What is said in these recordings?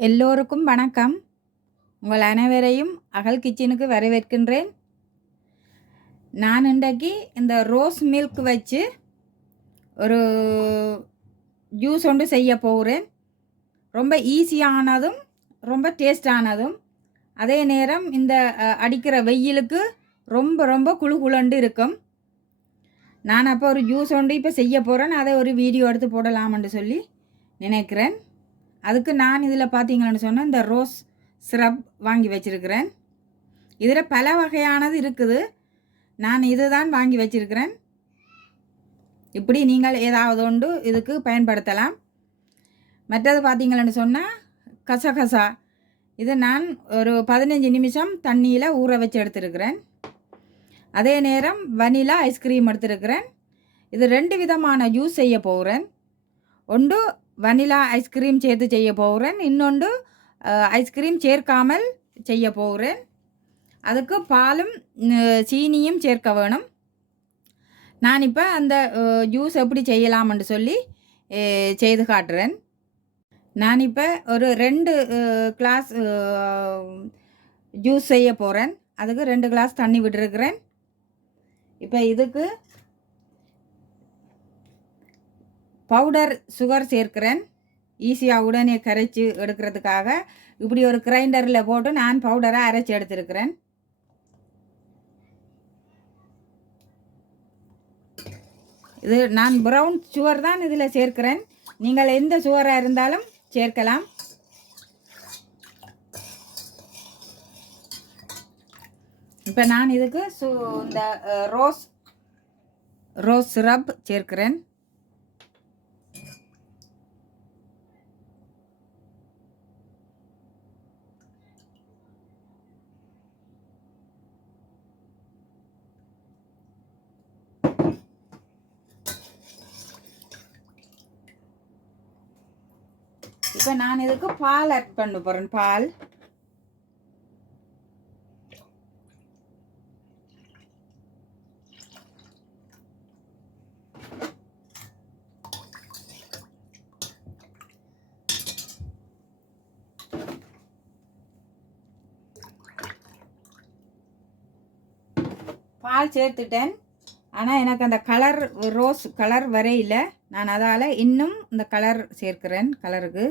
எல்லோருக்கும் வணக்கம். உங்கள் அனைவரையும் அகல் கிச்சனுக்கு வரவேற்கின்றேன். நான் இன்றைக்கு இந்த ரோஸ் மில்க் வச்சு ஒரு ஜூஸ் ஒன்று செய்ய போகிறேன். ரொம்ப ஈஸியானதும் ரொம்ப டேஸ்டானதும், அதே நேரம் இந்த அடிக்கிற வெயிலுக்கு ரொம்ப ரொம்ப குளு குளுண்டு இருக்கும். நான் அப்போ ஒரு ஜூஸ் ஒன்று இப்போ செய்ய போகிறேன். அதை ஒரு வீடியோ எடுத்து போடலாம்னு சொல்லி நினைக்கிறேன். அதுக்கு நான் இதில் பார்த்தீங்கன்னு சொன்னால் இந்த ரோஸ் சிரப் வாங்கி வச்சுருக்கிறேன். இதில் பல வகையானது இருக்குது. நான் இது தான் வாங்கி வச்சுருக்கிறேன். இப்படி நீங்கள் ஏதாவது ஒன்று இதுக்கு பயன்படுத்தலாம். மற்றது பார்த்தீங்கன்னு சொன்னால் கசகசா, இது நான் ஒரு 15 நிமிஷம் தண்ணியில் ஊற வச்சு எடுத்துருக்கிறேன். அதே நேரம் வனிலா ஐஸ்கிரீம் எடுத்துருக்கிறேன். இது 2 விதமான ஜூஸ் செய்ய போகிறேன். ஒன்று வனிலா ஐஸ்கிரீம் சேர்த்து செய்ய போகிறேன், இன்னொன்று ஐஸ்கிரீம் சேர்க்காமல் செய்ய போகிறேன். அதுக்கு பாலும் சீனியும் சேர்க்க வேணும். நான் இப்போ அந்த ஜூஸ் எப்படி செய்யலாம்னு சொல்லி செய்து காட்டுறேன். நான் இப்போ ஒரு 2 கிளாஸ் ஜூஸ் செய்ய போகிறேன். அதுக்கு 2 கிளாஸ் தண்ணி விட்டுருக்கிறேன். இப்போ இதுக்கு பவுடர் சுகர் சேர்க்கிறேன். ஈஸியாக உடனே கரைச்சி எடுக்கிறதுக்காக இப்படி ஒரு கிரைண்டரில் போட்டு நான் பவுடரை அரைச்சி எடுத்துருக்கிறேன். இது நான் ப்ரௌன் சுகர் தான் இதில் சேர்க்கிறேன். நீங்கள் எந்த சுகராக இருந்தாலும் சேர்க்கலாம். இப்போ நான் இதுக்கு இந்த ரோஸ் சிரப் சேர்க்கிறேன். இப்போ நான் இதுக்கு பால் ஆட் பண்ண போகிறேன். பால் சேர்த்துட்டேன். ஆனால் எனக்கு அந்த கலர் ரோஸ் கலர் வரையில் நான் அதால் இன்னும் இந்த கலர் சேர்க்கிறேன். கலருக்கு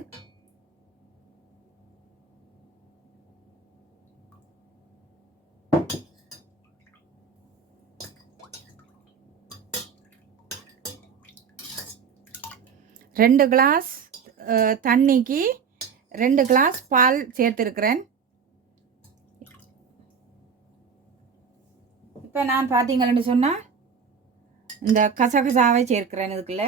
ரெண்டு கிளாஸ் தண்ணிக்கு 2 கிளாஸ் பால் சேர்த்துருக்கிறேன். இப்போ நான் பார்த்தீங்கன்னு சொன்னால் இந்த கசகசாவை சேர்க்கிறேன் இதுக்குள்ள.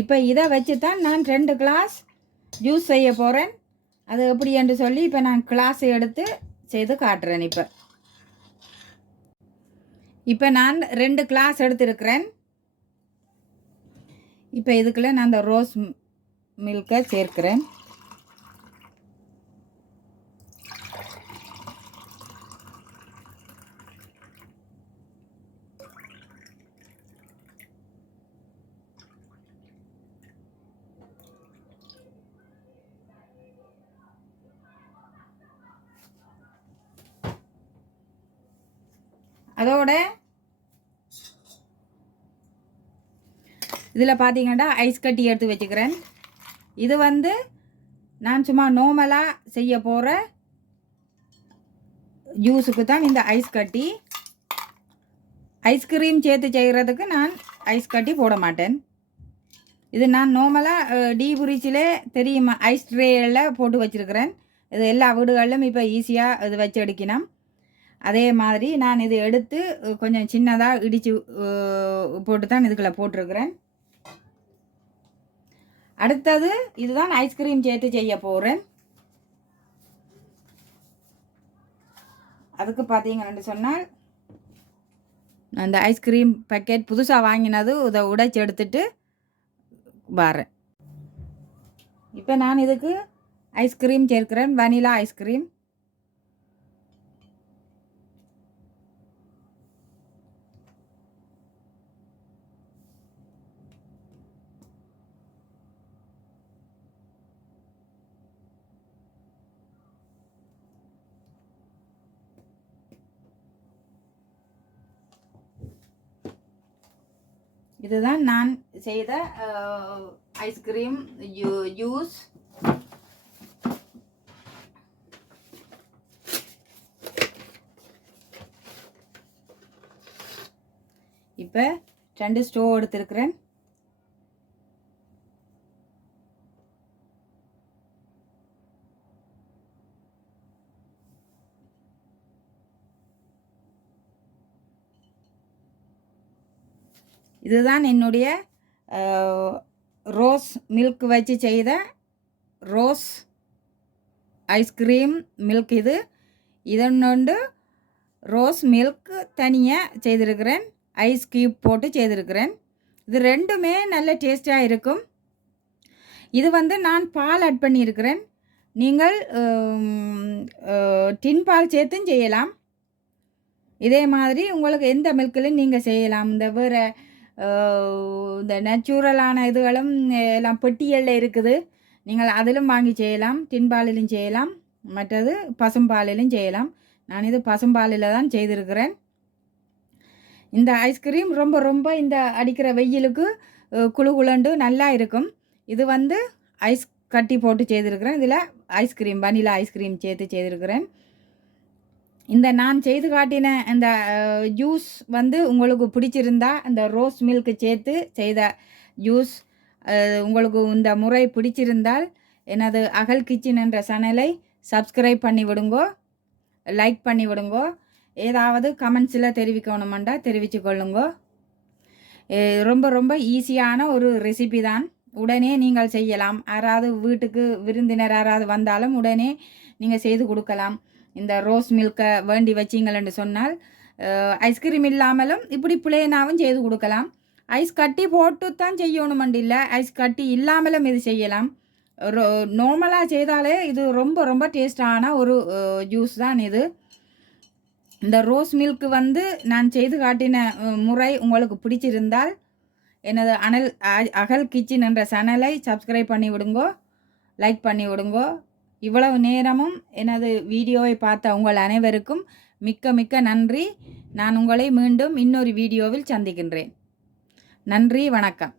இப்போ இதை வச்சு தான் நான் 2 கிளாஸ் ஜூஸ் செய்ய போகிறேன். அது எப்படி என்று சொல்லி இப்போ நான் கிளாஸ் எடுத்து செய்து காட்டுறேன். இப்போ நான் 2 கிளாஸ் எடுத்துருக்கிறேன். இப்போ இதுக்குள்ளே நான் இந்த ரோஸ் மில்கை சேர்க்கிறேன். அதோட இதில் பார்த்தீங்கன்னா ஐஸ் கட்டி எடுத்து வச்சுக்கிறேன். இது நான் சும்மா நார்மலாக செய்ய போகிற ஜூஸுக்கு தான் இந்த ஐஸ் கட்டி. ஐஸ்கிரீம் சேர்த்து செய்கிறதுக்கு நான் ஐஸ் கட்டி போட மாட்டேன். இது நான் நார்மலாக டீபுரிச்சிலே தெரியுமா ஐஸ் ட்ரேயில் போட்டு வச்சுருக்கிறேன். இது எல்லா வீடுகளிலும் இப்போ ஈஸியாக இது வச்சு எடுக்கணும். அதே மாதிரி நான் இது எடுத்து கொஞ்சம் சின்னதாக இடித்து போட்டு தான் இதுக்குள்ளே போட்டிருக்கிறேன். அடுத்தது இதுதான் ஐஸ்கிரீம் சேர்த்து செய்ய போகிறேன். அதுக்கு பார்த்தீங்கன்னு சொன்னால் அந்த ஐஸ்கிரீம் பேக்கெட் புதுசாக வாங்கினது இதை உடைச்சி எடுத்துட்டு வரேன். இப்போ நான் இதுக்கு ஐஸ்கிரீம் சேர்க்கிறேன், வனிலா ஐஸ்கிரீம். இதுதான் நான் செய்த ஐஸ்கிரீம் ஜூஸ். இப்போ 2 ஸ்டோ எடுத்திருக்கிறேன். இதுதான் என்னுடைய ரோஸ் மில்க் வச்சு செய்த ரோஸ் ஐஸ்கிரீம் மில்க். இது இதொன்று ரோஸ் மில்க் தனியாக செய்திருக்கிறேன், ஐஸ் க்யூப் போட்டு செய்திருக்கிறேன். இது ரெண்டுமே நல்ல டேஸ்ட்டாக இருக்கும். இது நான் பால் ஆட் பண்ணியிருக்கிறேன். நீங்கள் டின் பால் சேர்த்தும் செய்யலாம். இதே மாதிரி உங்களுக்கு எந்த மில்க்லையும் நீங்கள் செய்யலாம். இந்த வேறு இந்த நேச்சுரலான இதுகளும் எல்லாம் பெட்டிகளில் இருக்குது, நீங்கள் அதிலும் வாங்கி செய்யலாம். டின்பாலிலும் செய்யலாம், மற்றது பசும்பாலிலும் செய்யலாம். நான் இது பசும்பாலில் தான் செய்திருக்கிறேன். இந்த ஐஸ்கிரீம் ரொம்ப ரொம்ப இந்த அடிக்கிற வெயிலுக்கு குழு குழண்டு நல்லா இருக்கும். இது ஐஸ் கட்டி போட்டு செய்திருக்கிறேன். இதில் ஐஸ்கிரீம் வனிலா ஐஸ்கிரீம் சேர்த்து செய்திருக்கிறேன். இந்த நான் செய்து காட்டின இந்த ஜூஸ் உங்களுக்கு பிடிச்சிருந்தா, இந்த ரோஸ் மில்க் சேர்த்து செய்த ஜூஸ் உங்களுக்கு இந்த முறை பிடிச்சிருந்தால் எனது அகல் கிச்சன் என்ற சேனலை சப்ஸ்கிரைப் பண்ணி விடுங்கோ, லைக் பண்ணி விடுங்கோ. ஏதாவது கமெண்ட்ஸில் தெரிவிக்கணுமெண்டா தெரிவித்து கொள்ளுங்கோ. ரொம்ப ரொம்ப ஈஸியான ஒரு ரெசிபி தான், உடனே நீங்கள் செய்யலாம். யாராவது வீட்டுக்கு விருந்தினர் யாராவது வந்தாலும் உடனே நீங்கள் செய்து கொடுக்கலாம். இந்த ரோஸ் மில்கை வேண்டி வச்சிங்களன்னு சொன்னால் ஐஸ்கிரீம் இல்லாமலும் இப்படி பிளேனாகவும் செய்து கொடுக்கலாம். ஐஸ் கட்டி போட்டு தான் செய்யணுமெண்டு இல்லை, ஐஸ் கட்டி இல்லாமலும் இது செய்யலாம். நார்மலாக செய்தாலே இது ரொம்ப ரொம்ப டேஸ்டான ஒரு ஜூஸ் தான் இது. இந்த ரோஸ் மில்க் நான் செய்து காட்டின முறை உங்களுக்கு பிடிச்சிருந்தால் எனது அகல் கிச்சன் என்ற சேனலை சப்ஸ்கிரைப் பண்ணி விடுங்கோ, லைக் பண்ணி விடுங்கோ. இவ்வளவு நேரமும் எனது வீடியோவை பார்த்த உங்கள் அனைவருக்கும் மிக்க மிக்க நன்றி. நான் உங்களை மீண்டும் இன்னொரு வீடியோவில் சந்திக்கின்றேன். நன்றி, வணக்கம்.